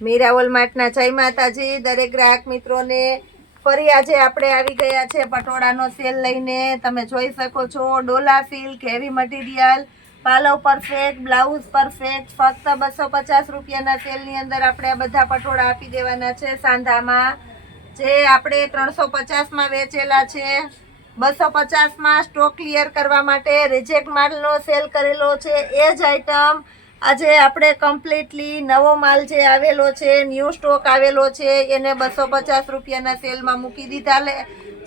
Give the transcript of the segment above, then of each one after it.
મીરા વોલમાર્ટના જય માતાજી દરેક ગ્રાહક મિત્રોને ફરી આજે આપણે આવી ગયા છે પટોળાનો સેલ લઈને। તમે જોઈ શકો છો ડોલા સિલ્ક હેવી મટીરિયલ પાલવ પરફેક્ટ બ્લાઉઝ પરફેક્ટ ફક્ત 250 રૂપિયાના સેલની અંદર આપણે આ બધા પટોળા આપી દેવાના છે સાંધામાં। જે આપણે 350માં વેચેલા છે 250માં સ્ટોક ક્લિયર કરવા માટે રિજેક્ટ માલનો સેલ કરેલો છે। એ જ આઈટમ આજે આપણે કમ્પ્લીટલી નવો માલ જે આવેલો છે ન્યૂ સ્ટોક આવેલો છે એને 250 રૂપિયાના સેલમાં મૂકી દીધા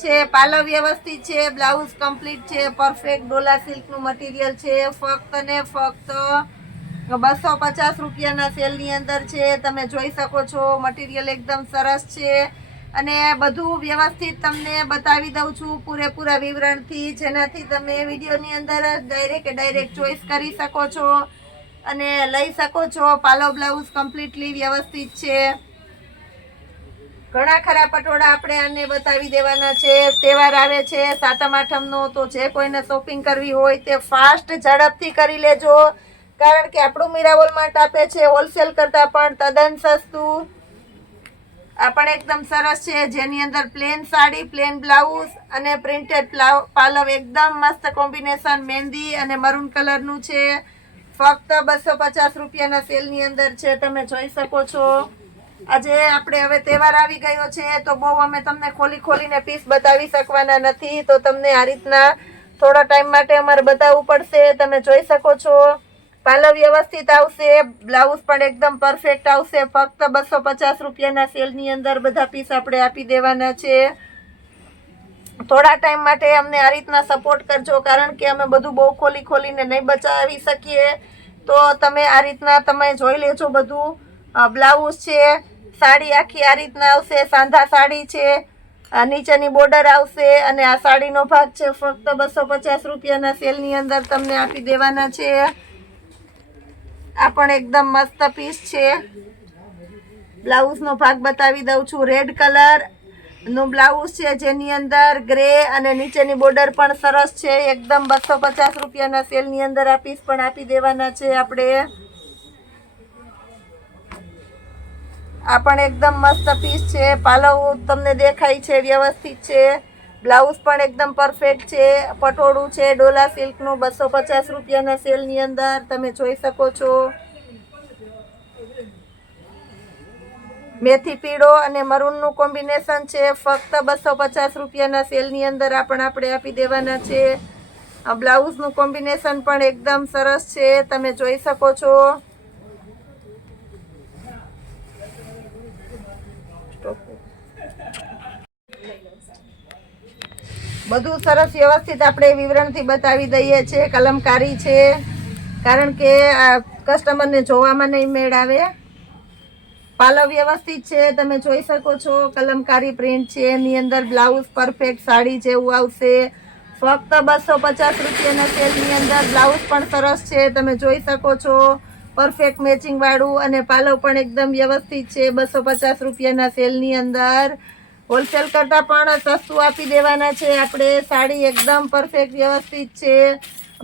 છે। પાલવ વ્યવસ્થિત છે, બ્લાઉઝ કમ્પ્લીટ છે, પરફેક્ટ ડોલા સિલ્કનું મટીરિયલ છે। ફક્ત ને ફક્ત 250 રૂપિયાના સેલની અંદર છે। તમે જોઈ શકો છો મટીરિયલ એકદમ સરસ છે અને બધું વ્યવસ્થિત તમને બતાવી દઉં છું પૂરેપૂરા વિવરણથી, જેનાથી તમે વિડીયોની અંદર ડાયરેક્ટ ચોઈસ કરી શકો છો અને લઈ શકો છો। પાલવ બ્લાઉઝ કમ્પ્લીટલી વ્યવસ્થિત છે। ઘણા ખરા પટોળા આપણે આને બતાવી દેવાના છે। તહેવાર આવે છે સાતમ આઠમનો, તો જે કોઈને શોપિંગ કરવી હોય તે ફાસ્ટ ઝડપથી કરી લેજો, કારણ કે આપણું મીરા વોલમાર્ટ આપે છે હોલસેલ કરતાં પણ તદ્દન સસ્તું। આ પણ એકદમ સરસ છે, જેની અંદર પ્લેન સાડી, પ્લેન બ્લાઉઝ અને પ્રિન્ટેડ પાલવ એકદમ મસ્ત કોમ્બિનેશન મહેંદી અને મરૂન કલરનું છે। ફક્ત 250 રૂપિયાના સેલની અંદર છે, તમે જોઈ શકો છો। આજે આપણે હવે તહેવાર આવી ગયો છે તો બહુ અમે તમને ખોલીને પીસ બતાવી શકવાના નથી, તો તમને આ રીતના થોડા ટાઈમ માટે અમારે બતાવવું પડશે। તમે જોઈ શકો છો પાલવ વ્યવસ્થિત આવશે, બ્લાઉઝ પણ એકદમ પરફેક્ટ આવશે। ફક્ત 250 રૂપિયાના સેલની અંદર બધા પીસ આપણે આપી દેવાના છે। થોડા ટાઈમ માટે અમને આ રીતના સપોર્ટ કરજો, કારણ કે અમે બધું બહુ ખોલીને નહીં બચાવી શકીએ। તો તમે આ રીતના તમે જોઈ લેજો બધું। બ્લાઉઝ છે, સાડી આખી આ રીતના આવશે, સાંધા સાડી છે, નીચેની બોર્ડર આવશે અને આ સાડીનો ભાગ છે। ફક્ત 250 રૂપિયાના સેલની અંદર તમને આપી દેવાના છે। આ પણ એકદમ મસ્ત પીસ છે। બ્લાઉઝનો ભાગ બતાવી દઉં છું। રેડ કલર નું બ્લાઉઝ છે, જેની અંદર ગ્રે અને નીચેની બોર્ડર પણ સરસ છે। એકદમ 250 રૂપિયાના સેલની અંદર આ પીસ પણ આપી દેવાના છે આપણે। આ પણ એકદમ મસ્ત પીસ છે, પાલવ તમને દેખાય છે વ્યવસ્થિત છે, બ્લાઉઝ પણ એકદમ પરફેક્ટ છે। પટોળું છે ડોલા સિલ્કનું 250 રૂપિયાના સેલની અંદર, તમે જોઈ શકો છો। મેથી પીળો અને મરૂનનું કોમ્બિનેશન છે। ફક્ત 250 રૂપિયાના સેલની અંદર આપણે આપી દેવાના છે। બ્લાઉઝનું કોમ્બિનેશન પણ એકદમ સરસ છે, તમે જોઈ શકો છો। બધું સરસ વ્યવસ્થિત આપણે વિવરણથી બતાવી દઈએ છીએ। કલમકારી છે, કારણ કે કસ્ટમરને જોવામાં નહીં મેળ આવે। પાલવ વ્યવસ્થિત છે, તમે જોઈ શકો છો। કલમકારી પ્રિન્ટ છે, એની અંદર બ્લાઉઝ પરફેક્ટ સાડી જેવું આવશે। ફક્ત 250 રૂપિયાના સેલની અંદર બ્લાઉઝ પણ સરસ છે, તમે જોઈ શકો છો। પરફેક્ટ મેચિંગ વાળું અને પાલવ પણ એકદમ વ્યવસ્થિત છે 250 રૂપિયાના સેલની અંદર। હોલસેલ કરતાં પણ સસ્તું આપી દેવાના છે આપણે। સાડી એકદમ પરફેક્ટ વ્યવસ્થિત છે,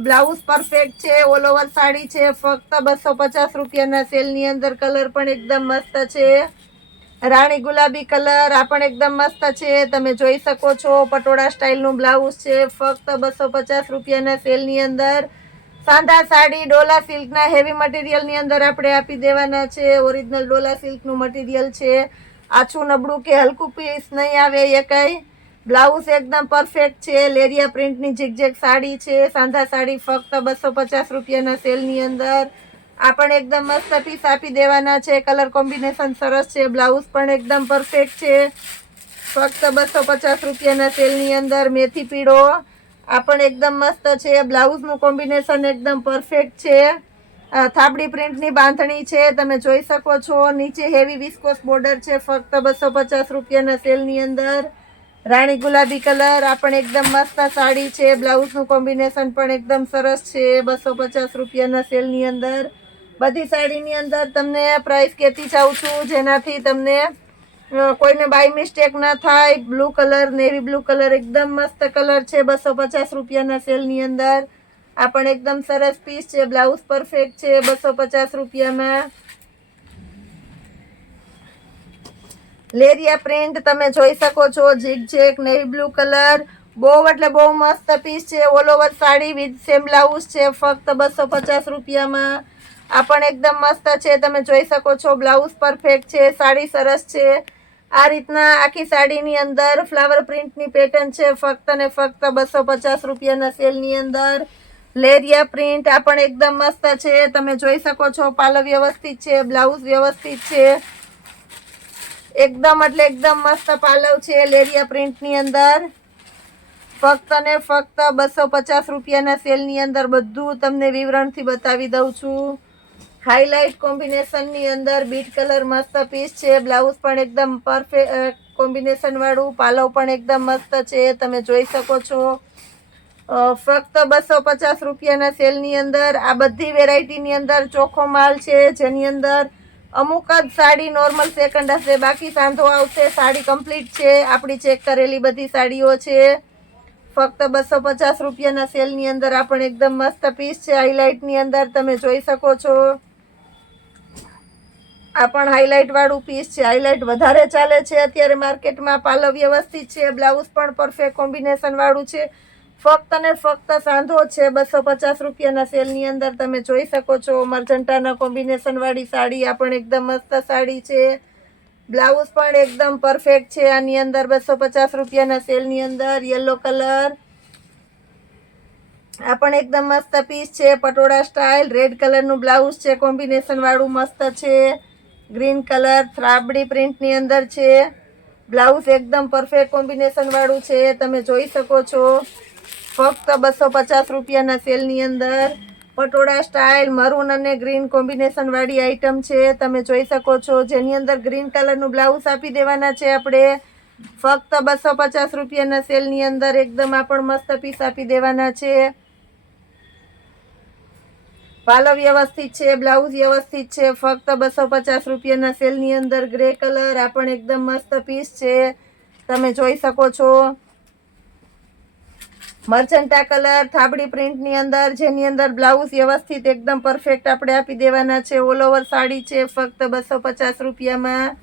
બ્લાઉઝ પરફેક્ટ છે, ઓલ ઓવર સાડી છે। ફક્ત 250 રૂપિયાના સેલની અંદર કલર પણ એકદમ મસ્ત છે, રાણી ગુલાબી કલર। આ પણ એકદમ મસ્ત છે, તમે જોઈ શકો છો। પટોળા સ્ટાઇલનું બ્લાઉઝ છે, ફક્ત 250 રૂપિયાના સેલની અંદર। સાંધા સાડી ડોલા સિલ્કના હેવી મટીરિયલની અંદર આપણે આપી દેવાના છે। ઓરિજિનલ ડોલા સિલ્કનું મટીરિયલ છે, આછું નબળું કે હલકું પીસ નહીં આવે એ કંઈ। બ્લાઉઝ એકદમ પરફેક્ટ છે, લેરિયા પ્રિન્ટની ઝિગઝેગ સાડી છે, સાંધા સાડી ફક્ત 250 રૂપિયાના સેલની અંદર। આ પણ એકદમ મસ્ત પીસ આપી દેવાના છે, કલર કોમ્બિનેશન સરસ છે, બ્લાઉઝ પણ એકદમ પરફેક્ટ છે। ફક્ત 250 રૂપિયાના સેલની અંદર મેથી પીળો, આ પણ એકદમ મસ્ત છે, બ્લાઉઝનું કોમ્બિનેશન એકદમ પરફેક્ટ છે। થાબડી પ્રિન્ટની બાંધણી છે, તમે જોઈ શકો છો। નીચે હેવી વિસ્કોસ બોર્ડર છે, ફક્ત 250 રૂપિયાના સેલની અંદર। રાણી ગુલાબી કલર, આ પણ એકદમ મસ્ત સાડી છે, બ્લાઉઝનું કોમ્બિનેશન પણ એકદમ સરસ છે 250 રૂપિયાના સેલની અંદર। બધી સાડીની અંદર તમને પ્રાઇસ કહેતી જાઉં છું, જેનાથી તમને કોઈને બાય મિસ્ટેક ના થાય। Blue colour, navy blue colour એકદમ મસ્ત કલર છે 250 રૂપિયાના સેલની અંદર। આ પણ એકદમ સરસ પીસ છે, બ્લાઉઝ પરફેક્ટ છે 250 રૂપિયામાં। લેરિયા પ્રિન્ટ તમે જોઈ શકો છો, zig zag navy blue colour, બહુ એટલે બહુ મસ્ત પીસ છે. All over sari with same blouse છે, ફક્ત 250 રૂપિયામાં. આ પણ એકદમ મસ્ત છે, તમે જોઈ શકો છો. બ્લાઉઝ પરફેક્ટ છે, સાડી સરસ છે. આ રીતના આખી સાડીની અંદર ફ્લાવર પ્રિન્ટની પેટર્ન છે, ફક્ત ને ફક્ત 250 રૂપિયાના સેલની અંદર. લેરિયા પ્રિન્ટ આ પણ એકદમ મસ્ત છે, તમે જોઈ શકો છો. પાલવ વ્યવસ્થિત છે, બ્લાઉઝ વ્યવસ્થિત છે, એકદમ એટલે એકદમ મસ્ત પાલવ છે લેરિયા પ્રિન્ટની અંદર. ફક્ત ને ફક્ત 250 રૂપિયાના સેલની અંદર બધું તમને વિવરણથી બતાવી દઉં છું. હાઇલાઇટ કોમ્બિનેશનની અંદર બીટ કલર મસ્ત પીસ છે, બ્લાઉઝ પણ એકદમ પરફેક્ટ કોમ્બિનેશન વાળું, પાલવ પણ એકદમ મસ્ત છે, તમે જોઈ શકો છો. ફક્ત 250 રૂપિયાના સેલની અંદર આ બધી વેરાયટીની અંદર ચોખ્ખો માલ છે, જેની અંદર અમુક જ સાડી નોર્મલ સેકન્ડ હશે, બાકી સાંધો આવશે. સાડી કમ્પ્લીટ છે, આપણી ચેક કરેલી બધી સાડીઓ છે. ફક્ત 250 રૂપિયાના સેલની અંદર આ પણ એકદમ મસ્ત પીસ છે, હાઇલાઇટની અંદર તમે જોઈ શકો છો. આ પણ હાઇલાઇટ વાળું પીસ છે, હાઇલાઇટ વધારે ચાલે છે અત્યારે માર્કેટમાં. પાલવ વ્યવસ્થિત છે, બ્લાઉઝ પણ પરફેક્ટ કોમ્બિનેશન વાળું છે. ફક્ત ને ફક્ત સાંધો છે 250 રૂપિયાના સેલની અંદર તમે જોઈ શકો છો. મર્જન્ટાના કોમ્બિનેશન વાળી સાડી આ પણ એકદમ મસ્ત સાડી છે, બ્લાઉઝ પણ એકદમ પરફેક્ટ છે. આની અંદર 250 રૂપિયાના સેલની અંદર યલો કલર આ પણ એકદમ મસ્ત પીસ છે, પટોળા સ્ટાઇલ. રેડ કલરનું બ્લાઉઝ છે, કોમ્બિનેશન વાળું મસ્ત છે. ગ્રીન કલર થ્રાબડી પ્રિન્ટની અંદર છે, બ્લાઉઝ એકદમ પરફેક્ટ કોમ્બિનેશન વાળું છે, તમે જોઈ શકો છો. ફક્ત 250 રૂપિયાના સેલની અંદર પટોળા સ્ટાઇલ મરૂન અને ગ્રીન કોમ્બિનેશન વાળી આઈટમ છે, તમે જોઈ શકો છો. જેની અંદર ગ્રીન કલરનું બ્લાઉઝ આપી દેવાના છે આપણે. ફક્ત 250 રૂપિયાના સેલની અંદર એકદમ આ પણ મસ્ત પીસ આપી દેવાના છે. પાલવ વ્યવસ્થિત છે, બ્લાઉઝ વ્યવસ્થિત છે, ફક્ત 250 રૂપિયાના સેલની અંદર. ગ્રે કલર આ પણ એકદમ મસ્ત પીસ છે, તમે જોઈ શકો છો. મર્ચન્ટા કલર થાબડી પ્રિન્ટની અંદર, જેની અંદર બ્લાઉઝ વ્યવસ્થિત એકદમ પરફેક્ટ આપણે આપી દેવાના છે. ઓલ ઓવર સાડી છે, ફક્ત 250 રૂપિયામાં.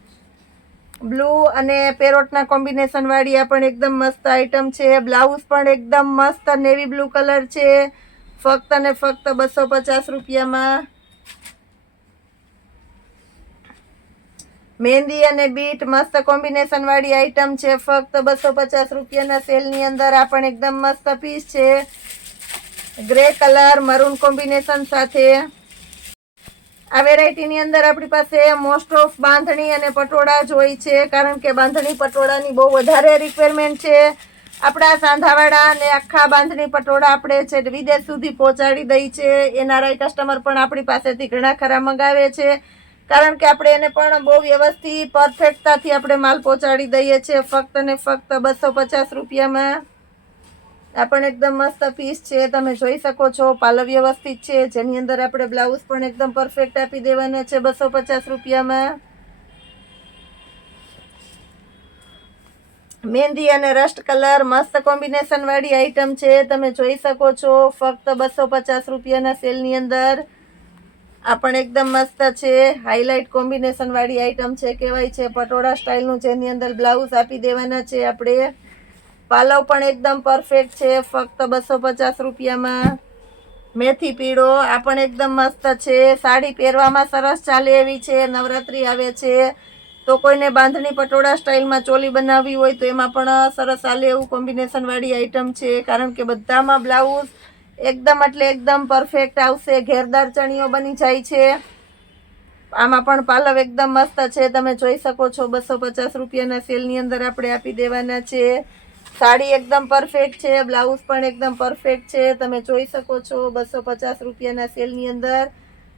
બ્લુ અને પેરોટના કોમ્બિનેશન વાળી આ પણ એકદમ મસ્ત આઈટમ છે, બ્લાઉઝ પણ એકદમ મસ્ત નેવી બ્લુ કલર છે, ફક્ત ને ફક્ત 250 રૂપિયામાં. મહેંદી અને બીટ મસ્ત કોમ્બિનેશન વાળી આઈટમ છે, ફક્ત 250 રૂપિયાના સેલની અંદર. આ પણ એકદમ મસ્ત પીસ છે, ગ્રે કલર મરૂન કોમ્બિનેશન સાથે. આ વેરાયટીની અંદર આપણી પાસે મોસ્ટ ઓફ બાંધણી અને પટોળા જ હોય છે, કારણ કે બાંધણી પટોળાની બહુ વધારે રિક્વાયરમેન્ટ છે. આપણા સાંધાવાળા અને આખા બાંધણી પટોળા આપણે છે વિદેશ સુધી પહોંચાડી દઈ છે. એનઆરઆઈ કસ્ટમર પણ આપણી પાસેથી ઘણા ખરા મંગાવે છે, કારણ કે આપણે એને પણ બહુ વ્યવસ્થિત પરફેક્ટતાથી આપણે માલ પહોંચાડી દઈએ છીએ. ફક્ત ને ફક્ત 250 રૂપિયામાં. આ પણ એકદમ મસ્ત પીસ છે, તમે જોઈ શકો છો. પાલવ વ્યવસ્થિત છે, જેની અંદર આપણે બ્લાઉઝ પણ એકદમ પરફેક્ટ આપી દેવાના છે 250 રૂપિયામાં. મહેંદી અને રસ્ટ કલર મસ્ત કોમ્બિનેશન વાળી આઈટમ છે, તમે જોઈ શકો છો. ફક્ત 250 રૂપિયાના સેલની અંદર. આ પણ એકદમ મસ્ત છે, હાઇલાઇટ કોમ્બિનેશન વાળી આઈટમ છે, કહેવાય છે પટોળા સ્ટાઇલનું, જેની અંદર બ્લાઉઝ આપી દેવાના છે આપણે. પાલવ પણ એકદમ પરફેક્ટ છે, ફક્ત 250 રૂપિયામાં. મેથી પીળો આ પણ એકદમ મસ્ત છે, સાડી પહેરવામાં સરસ ચાલે એવી છે. નવરાત્રી આવે છે તો કોઈને બાંધણી પટોળા સ્ટાઇલમાં ચોલી બનાવવી હોય તો એમાં પણ સરસ ચાલે એવું કોમ્બિનેશન વાળી આઈટમ છે, કારણ કે બધામાં બ્લાઉઝ એકદમ એટલે એકદમ પરફેક્ટ આવશે. ઘેરદાર ચણિયો બની જાય છે. આમાં પણ પાલવ એકદમ મસ્ત છે, તમે જોઈ શકો છો. 250 રૂપિયાના સેલની અંદર આપણે આપી દેવાના છે. સાડી એકદમ પરફેક્ટ છે, બ્લાઉઝ પણ એકદમ પરફેક્ટ છે, તમે જોઈ શકો છો. 250 રૂપિયાના સેલની અંદર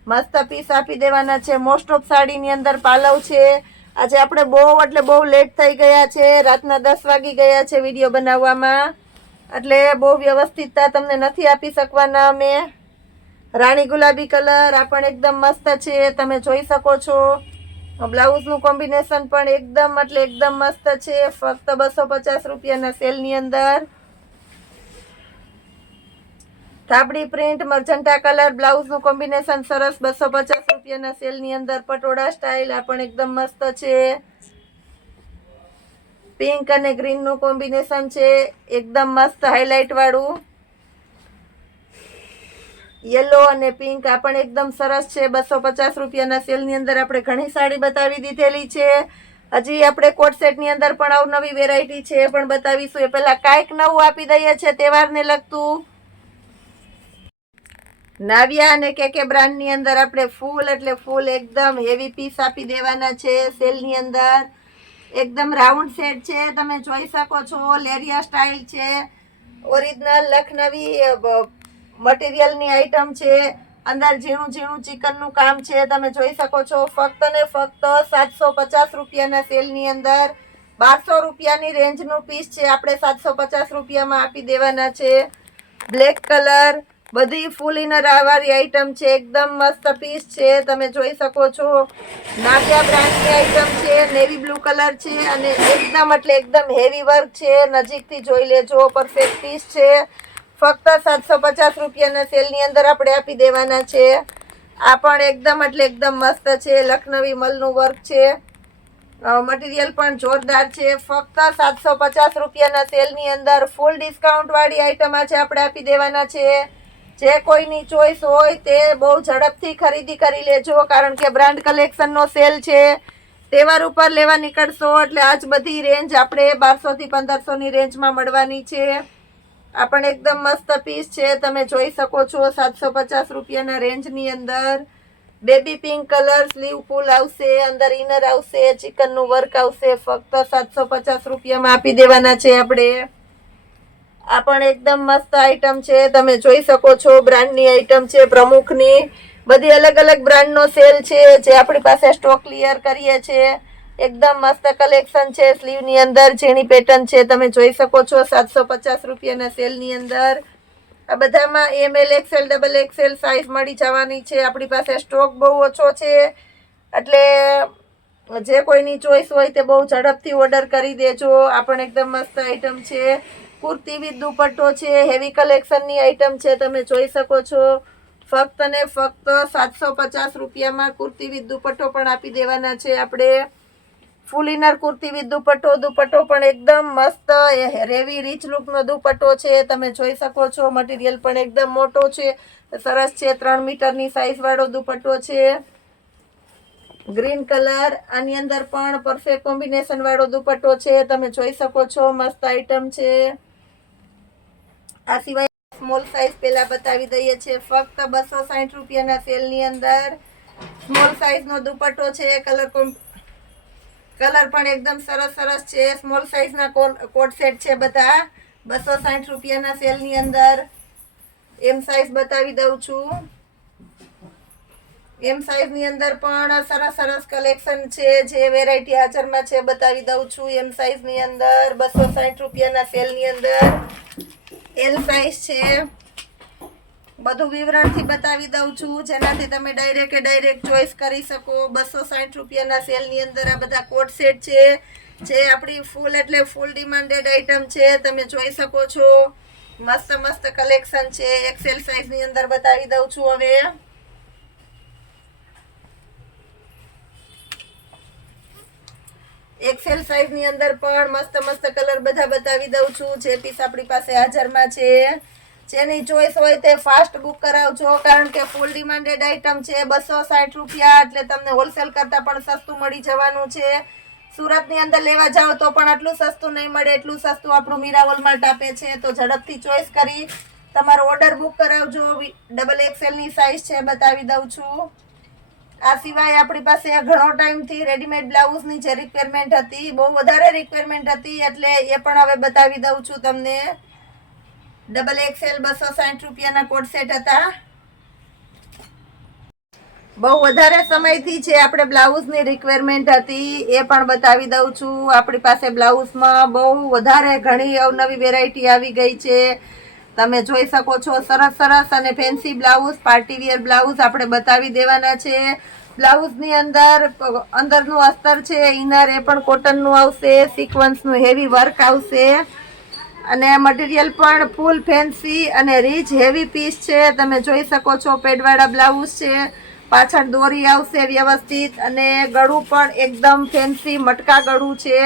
મસ્ત પીસ આપી દેવાના છે. મોસ્ટ ઓફ સાડીની અંદર પાલવ છે. આજે આપણે બહુ એટલે બહુ લેટ થઈ ગયા છે, રાતના 10 વાગી ગયા છે વિડીયો બનાવવામાં, એટલે બહુ વ્યવસ્થિતતા તમને નથી આપી શકવાના અમે. રાણી ગુલાબી કલર આ પણ એકદમ મસ્ત છે, તમે જોઈ શકો છો. બ્લાઉઝનું કોમ્બિનેશન પણ એકદમ એટલે એકદમ મસ્ત છે, ફક્ત 250 રૂપિયાના સેલની અંદર. થાબડી પ્રિન્ટ મર્જન્ટા કલર બ્લાઉઝનું કોમ્બિનેશન સરસ 250 રૂપિયાના સેલની અંદર. પટોળા સ્ટાઇલ આ પણ એકદમ મસ્ત છે. પિંક અને ગ્રીનનું કોમ્બિનેશન છે, એકદમ મસ્ત હાઇલાઇટ વાળું. યલો અને પિંક આ પણ એકદમ સરસ છે. 250 રૂપિયાના સેલની અંદર આપણે ઘણી સાડી બતાવી દીધેલી છે. હજી આપણે કોટ સેટની અંદર પણ અવનવી વેરાયટી છે એ પણ બતાવીશું. એ પહેલા કાંઈક નવું આપી દઈએ છે તહેવારને લગતું. નાવિયા અને કેકે બ્રાન્ડની અંદર આપણે ફૂલ એટલે ફૂલ એકદમ હેવી પીસ આપી દેવાના છે સેલની અંદર. એકદમ રાઉન્ડ સેટ છે, તમે જોઈ શકો છો. લેરિયા સ્ટાઇલ છે, ઓરિજિનલ લખનવી મટીરિયલની આઈટમ છે. અંદર ઝીણું ઝીણું ચિકનનું કામ છે, તમે જોઈ શકો છો. ફક્ત ને ફક્ત 750 રૂપિયાના સેલની અંદર 1200 રૂપિયાની રેન્જનું પીસ છે, આપણે 750 રૂપિયામાં આપી દેવાના છે. બ્લેક કલર, બધી ફૂલ ઇનર વાળી આઈટમ છે, એકદમ મસ્ત પીસ છે, તમે જોઈ શકો છો. નાવિયા બ્રાન્ડની આઈટમ છે, નેવી બ્લુ કલર છે અને એકદમ એટલે એકદમ હેવી વર્ક છે. નજીકથી જોઈ લેજો, પરફેક્ટ પીસ છે. ફક્ત 750 રૂપિયાના સેલની અંદર આપણે આપી દેવાના છે. આ પણ એકદમ એટલે એકદમ મસ્ત છે, લખનવી મલનું વર્ક છે. મટીરિયલ પણ જોરદાર છે. ફક્ત 750 રૂપિયાના સેલની અંદર ફૂલ ડિસ્કાઉન્ટ વાળી આઈટમ આજે આપણે આપી દેવાના છે. જે કોઈની ચોઈસ હોય તે બહુ ઝડપથી ખરીદી કરી લેજો, કારણ કે બ્રાન્ડ કલેક્શનનો સેલ છે. તહેવાર ઉપર લેવા નીકળશો એટલે આજ બધી રેન્જ આપણે 1200 થી 1500 ની રેન્જમાં મળવાની છે. આ પણ એકદમ મસ્ત પીસ છે, તમે જોઈ શકો છો. 750 રૂપિયાના રેન્જની અંદર બેબી પિંક કલર, સ્લીવ ફૂલ આવશે, અંદર ઇનર આવશે, ચિકનનું વર્ક આવશે. ફક્ત 750 રૂપિયામાં આપી દેવાના છે આપણે. આ પણ એકદમ મસ્ત આઈટમ છે, તમે જોઈ શકો છો. બ્રાન્ડની આઈટમ છે, પ્રમુખની. બધી અલગ અલગ બ્રાન્ડનો સેલ છે જે આપણી પાસે સ્ટોક ક્લિયર કરીએ છીએ. એકદમ મસ્ત કલેક્શન છે. સ્લીવની અંદર ઝીણી પેટર્ન છે, તમે જોઈ શકો છો. 750 રૂપિયાના સેલની અંદર આ બધામાં ML XL double XL size મળી જવાની છે. આપણી પાસે સ્ટોક બહુ ઓછો છે, એટલે જે કોઈની ચોઈસ હોય તે બહુ ઝડપથી ઓર્ડર કરી દેજો. આ પણ એકદમ મસ્ત આઈટમ છે. કુર્તી વિથ દુપટ્ટો છે, હેવી કલેક્શનની આઈટમ છે, તમે જોઈ શકો છો. ફક્ત ને ફક્ત 750 રૂપિયામાં કુર્તી વિથ દુપટ્ટો પણ આપી દેવાના છે આપણે. ફૂલ ઇનર કુર્તી વિથ દુપટ્ટો. દુપટ્ટો પણ એકદમ મસ્ત રેવી રીચ લુકનો દુપટ્ટો છે, તમે જોઈ શકો છો. મટીરિયલ પણ એકદમ મોટો છે, સરસ છે. 3 મીટરની સાઈઝ વાળો દુપટ્ટો છે. ગ્રીન કલર, આની અંદર પણ પરફેક્ટ કોમ્બિનેશન વાળો દુપટ્ટો છે, તમે જોઈ શકો છો. મસ્ત આઈટમ છે. આ સિવાય સ્મોલ સાઈઝ પહેલા બતાવી દઈએ છે. ફક્ત 260 રૂપિયાના સેલની અંદર સ્મોલ સાઈઝનો દુપટ્ટો છે. કલર પણ એકદમ સરસ સરસ છે. સ્મોલ સાઈઝના કોટ સેટ છે બધા 260 રૂપિયાના સેલની અંદર. એમ સાઈઝ બતાવી દઉં છું. એમ સાઈઝની અંદર પણ સરસ સરસ કલેક્શન છે. જે વેરાયટી હાજરમાં છે બતાવી દઉં છું. એમ સાઈઝની અંદર 260 રૂપિયાના સેલની અંદર એલ સાઈઝ છે. બધું વિવરણથી બતાવી દઉં છું, જેનાથી તમે ડાયરેક્ટ ચોઈસ કરી શકો. 260 રૂપિયાના સેલની અંદર આ બધા કોટ સેટ છે, જે આપણી ફૂલ એટલે ફૂલ ડિમાન્ડેડ આઈટમ છે, તમે જોઈ શકો છો. મસ્ત મસ્ત કલેક્શન છે. એક્સેલ સાઈઝની અંદર બતાવી દઉં છું. હવે એક્સેલ સાઈઝની અંદર પણ મસ્ત મસ્ત કલર બધા બતાવી દઉં છું. જે પીસ આપણી પાસે હાજરમાં છે, જેની ચોઈસ હોય તે ફાસ્ટ બુક કરાવજો, કારણ કે ફૂલ ડિમાન્ડેડ આઈટમ છે. 260 રૂપિયા એટલે તમને હોલસેલ કરતાં પણ સસ્તું મળી જવાનું છે. સુરતની અંદર લેવા જાઓ તો પણ આટલું સસ્તું નહીં મળે, એટલું સસ્તું આપણું મીરા વોલમાર્ટ આપે છે. તો ઝડપથી ચોઈસ કરી તમારો ઓર્ડર બુક કરાવજો. ડબલ એક્સેલની સાઈઝ છે, બતાવી દઉં છું. આ સિવાય આપણી પાસે ઘણો ટાઈમથી રેડીમેડ બ્લાઉઝની જે રિક્વાયરમેન્ટ હતી, બહુ વધારે રિક્વાયરમેન્ટ હતી, એટલે એ પણ હવે બતાવી દઉં છું તમને. ડબલ એક્સેલ 260 રૂપિયાના કોટ સેટ હતા. બહુ વધારે સમયથી છે આપણે બ્લાઉઝની રિક્વાયરમેન્ટ હતી, એ પણ બતાવી દઉં છું. આપણી પાસે બ્લાઉઝમાં બહુ વધારે ઘણી અવનવી વેરાયટી આવી ગઈ છે, તમે જોઈ શકો છો. સરસ સરસ અને ફેન્સી બ્લાઉઝ, પાર્ટીવિયર બ્લાઉઝ આપણે બતાવી દેવાના છે. બ્લાઉઝની અંદરનું અસ્તર છે, ઇનર એ પણ કોટનનું આવશે. સિક્વન્સનું હેવી વર્ક આવશે અને મટીરિયલ પણ ફૂલ ફેન્સી અને રીચ હેવી પીસ છે, તમે જોઈ શકો છો. પેડવાળા બ્લાઉઝ છે, પાછળ દોરી આવશે વ્યવસ્થિત અને ગળું પણ એકદમ ફેન્સી મટકા ગળું છે.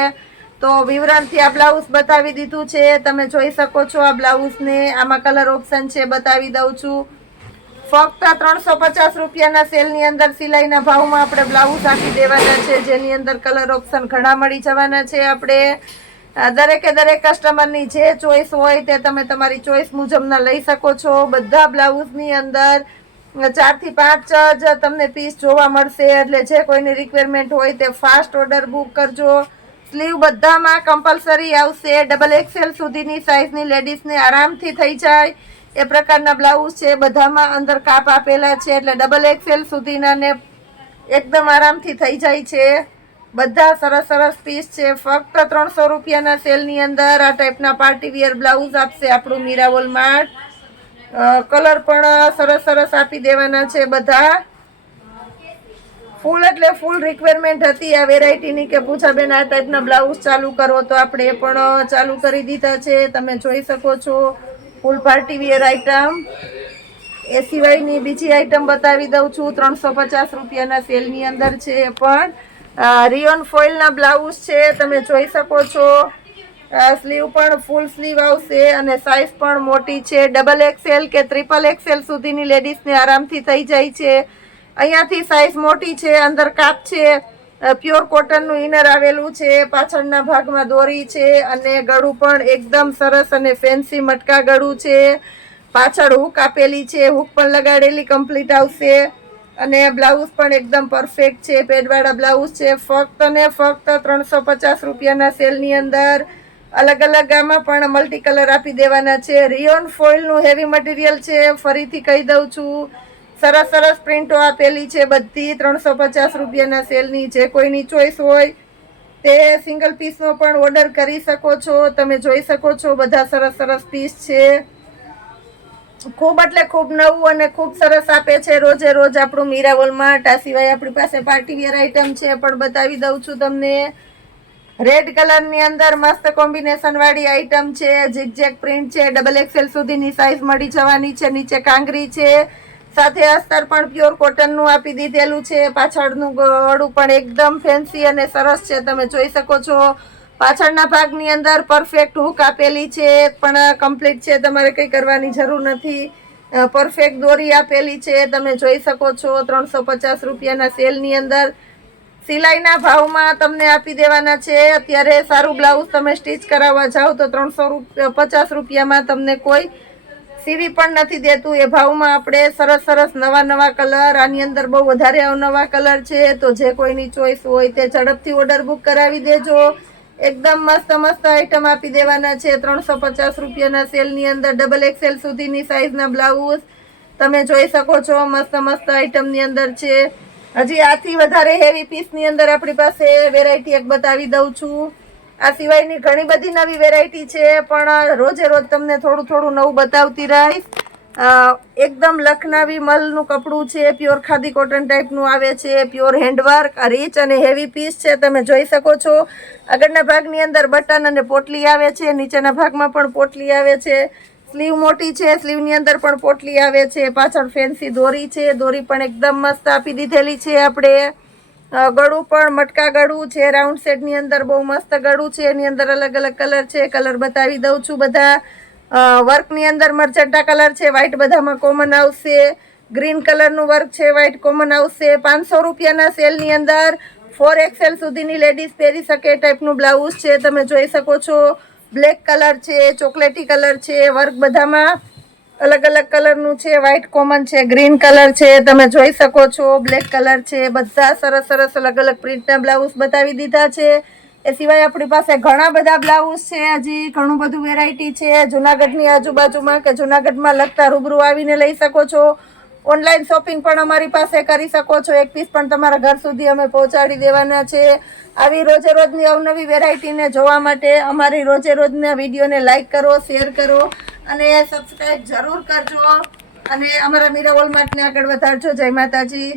તો વિવરણથી આ બ્લાઉઝ બતાવી દીધું છે. તમે જોઈ શકો છો આ બ્લાઉઝને. આમાં કલર ઓપ્શન છે, બતાવી દઉં છું. ફક્ત 350 રૂપિયાના સેલની અંદર સિલાઈના ભાવમાં આપણે બ્લાઉઝ આપી દેવાના છે, જેની અંદર કલર ઓપ્શન ઘણા મળી જવાના છે. આપણે દરેકે દરેક કસ્ટમરની જે ચોઈસ હોય તે તમે તમારી ચોઈસ મુજબના લઈ શકો છો. બધા બ્લાઉઝની અંદર 4 થી 5 જ તમને પીસ જોવા મળશે, એટલે જે કોઈની રિક્વાયરમેન્ટ હોય તે ફાસ્ટ ઓર્ડર બુક કરજો. સ્લીવ બધામાં કમ્પલસરી આવશે. ડબલ એક્સેલ સુધીની સાઇઝની લેડીઝને આરામથી થઈ જાય એ પ્રકારના બ્લાઉઝ છે. બધામાં અંદર કાપ આપેલા છે, એટલે ડબલ એક્સેલ સુધીના ને એકદમ આરામથી થઈ જાય છે. બધા સરસ સરસ પીસ છે. ફક્ત 300 રૂપિયાના સેલની અંદર આ ટાઈપના પાર્ટી વિયર બ્લાઉઝ આપશે આપણું મીરાવોલ માર્ટ. કલર પણ સરસ સરસ આપી દેવાના છે. બધા ફૂલ એટલે ફૂલ રિક્વાયરમેન્ટ હતી આ વેરાયટીની કે પૂછાબેન આ ટાઈપના બ્લાઉઝ ચાલુ કરો, તો આપણે પણ ચાલુ કરી દીધા છે. તમે જોઈ શકો છો ફૂલ પાર્ટી વિયર આઈટમ. એ સિવાયની બીજી આઈટમ બતાવી દઉં છું. 350 રૂપિયાના સેલની અંદર છે, પણ રિયોન ફોઇલના બ્લાઉઝ છે. તમે જોઈ શકો છો. સ્લીવ પણ ફૂલ સ્લીવ આવશે અને સાઇઝ પણ મોટી છે. ડબલ એક્સેલ કે ટ્રિપલ એક્સેલ સુધીની લેડીઝને આરામથી થઈ જાય છે. અહીંયાથી સાઇઝ મોટી છે. અંદર કાપ છે. પ્યોર કોટનનું ઇનર આવેલું છે. પાછળના ભાગમાં દોરી છે અને ગળું પણ એકદમ સરસ અને ફેન્સી મટકા ગળું છે. પાછળ હૂક આપેલી છે. હૂક પણ લગાડેલી કમ્પ્લીટ આવશે અને બ્લાઉઝ પણ એકદમ પરફેક્ટ છે. પેડવાળા બ્લાઉઝ છે. ફક્ત ને ફક્ત 350 રૂપિયાના સેલની અંદર. અલગ અલગ આમાં પણ મલ્ટી કલર આપી દેવાના છે. રિયોન ફોઇલનું હેવી મટીરિયલ છે. ફરીથી કહી દઉં છું. સરસ સરસ પ્રિન્ટો આપેલી છે. બધી 350 રૂપિયાના સેલની. જે કોઈની ચોઈસ હોય તે સિંગલ પીસનો પણ ઓર્ડર કરી શકો છો. તમે જોઈ શકો છો બધા સરસ સરસ પીસ છે. ખૂબ એટલે ખૂબ નવું અને ખૂબ સરસ આપે છે રોજે રોજ આપણું મીરાવોલ માર્ટ. આ સિવાય આપણી પાસે પાર્ટી વેર આઈટમ છે, પણ બતાવી દઉં છું તમને. રેડ કલરની અંદર મસ્ત કોમ્બિનેશન વાળી આઈટમ છે. ઝિગઝેગ પ્રિન્ટ છે. ડબલ એક્સેલ સુધીની સાઇઝ મળી જવાની છે. નીચે કાંગરી છે, સાથે અસ્તર પણ પ્યોર કોટનનું આપી દીધેલું છે. પાછળનું ગળું પણ એકદમ ફેન્સી અને સરસ છે. તમે જોઈ શકો છો. પાછળના ભાગની અંદર પરફેક્ટ હૂક આપેલી છે, પણ કમ્પ્લીટ છે. તમારે કંઈ કરવાની જરૂર નથી. પરફેક્ટ દોરી આપેલી છે. તમે જોઈ શકો છો. 350 રૂપિયાના સેલની અંદર સિલાઈના ભાવમાં તમને આપી દેવાના છે. અત્યારે સારું બ્લાઉઝ તમે સ્ટીચ કરાવવા જાઓ તો 350 રૂપિયામાં તમને કોઈ સીવી પણ નથી દેતું. એ ભાવમાં આપણે સરસ સરસ નવા નવા કલર, આની અંદર બહુ વધારે અવનવા કલર છે. તો જે કોઈની ચોઈસ હોય તે ઝડપથી ઓર્ડર બુક કરાવી દેજો. એકદમ મસ્ત મસ્ત આઈટમ આપી દેવાના છે 350 રૂપિયાના સેલની અંદર. ડબલ એક્સેલ સુધીની સાઇઝના બ્લાઉઝ તમે જોઈ શકો છો. મસ્ત મસ્ત આઈટમની અંદર છે. હજી આથી વધારે હેવી પીસની અંદર આપણી પાસે વેરાયટી એક બતાવી દઉં છું. આ સિવાયની ઘણી બધી નવી વેરાયટી છે, પણ રોજે રોજ તમને થોડું થોડું નવું બતાવતી રહીશ. એકદમ લખનવી મલનું કપડું છે. પ્યોર ખાદી કોટન ટાઈપનું આવે છે. પ્યોર હેન્ડવર્ક, રીચ અને હેવી પીસ છે. તમે જોઈ શકો છો. આગળના ભાગની અંદર બટન અને પોટલી આવે છે. નીચેના ભાગમાં પણ પોટલી આવે છે. સ્લીવ મોટી છે. સ્લીવની અંદર પણ પોટલી આવે છે. પાછળ ફેન્સી દોરી છે. દોરી પણ એકદમ મસ્ત આપી દીધેલી છે આપણે. ગળું પણ મટકા ગળું છે. રાઉન્ડ સેટની અંદર બહુ મસ્ત ગળું છે. એની અંદર અલગ અલગ કલર છે. કલર બતાવી દઉં છું બધા. વર્કની અંદર મરચંટા કલર છે. વ્હાઈટ બધામાં કોમન આવશે. ગ્રીન કલરનું વર્ક છે. વ્હાઈટ કોમન આવશે. 500 રૂપિયાના સેલની અંદર 4XL સુધીની લેડીઝ પહેરી શકે ટાઈપનું બ્લાઉઝ છે. તમે જોઈ શકો છો. બ્લેક કલર છે. ચોકલેટી કલર છે. વર્ક બધામાં અલગ અલગ કલરનું છે. વ્હાઈટ કોમન છે. ગ્રીન કલર છે. તમે જોઈ શકો છો. બ્લેક કલર છે. બધા સરસ સરસ અલગ અલગ પ્રિન્ટના બ્લાઉઝ બતાવી દીધા છે. એ સિવાય આપણી પાસે ઘણા બધા બ્લાઉઝ છે. હજી ઘણું બધું વેરાયટી છે. જુનાગઢની આજુબાજુમાં કે જુનાગઢમાં લગતા રૂબરૂ આવીને લઈ શકો છો. ઓનલાઈન શોપિંગ પણ અમારી પાસે કરી શકો છો. એક પીસ પણ તમારા ઘર સુધી અમે પહોંચાડી દેવાના છે. આવી રોજે રોજની અવનવી વેરાયટીને જોવા માટે અમારી રોજે રોજના વિડીયોને લાઈક કરો, શેર કરો અને સબસ્ક્રાઈબ જરૂર કરજો અને અમારા મીરાવોલ માર્ટને આગળ વધારજો. જય માતાજી.